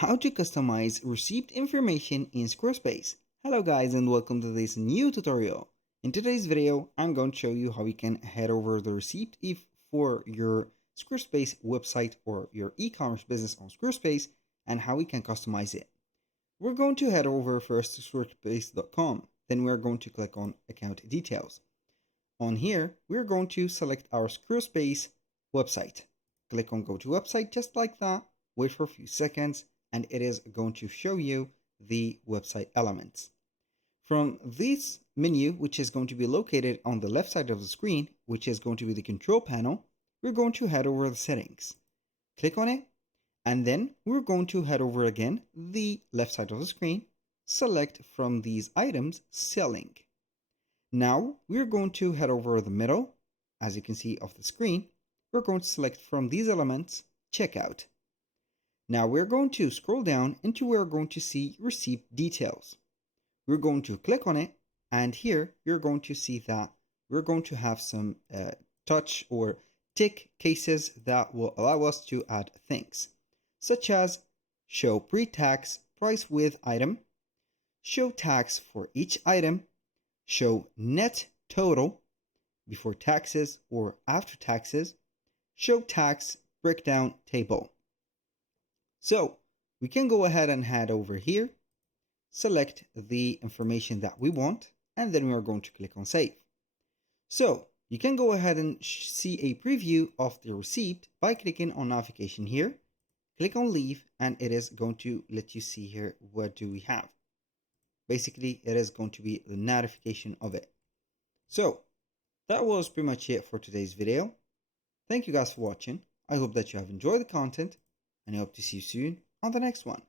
How to customize receipt information in Squarespace. Hello guys and welcome to this new tutorial. In today's video, I'm going to show you how you can head over the receipt if for your Squarespace website or your e-commerce business on Squarespace and how we can customize it. We're going to head over first to squarespace.com. Then we're going to click on account details. On here, we're going to select our Squarespace website. Click on go to website just like that. Wait for a few seconds and it is going to show you the website elements. From this menu, which is going to be located on the left side of the screen, which is going to be the control panel, we're going to head over the settings. Click on it, and then we're going to head over again the left side of the screen, select from these items selling. Now we're going to head over the middle, as you can see of the screen, we're going to select from these elements checkout. Now we're going to scroll down until we're going to see receipt details. We're going to click on it, and here you're going to see that we're going to have some touch or tick cases that will allow us to add things, such as show pre-tax price with item, show tax for each item, show net total before taxes or after taxes, show tax breakdown table. So we can go ahead and head over here, select the information that we want, and then we are going to click on save. So you can go ahead and see a preview of the receipt by clicking on notification here, click on leave, and it is going to let you see here what do we have. Basically, it is going to be the notification of it. So that was pretty much it for today's video. Thank you guys for watching. I hope that you have enjoyed the content, and I hope to see you soon on the next one.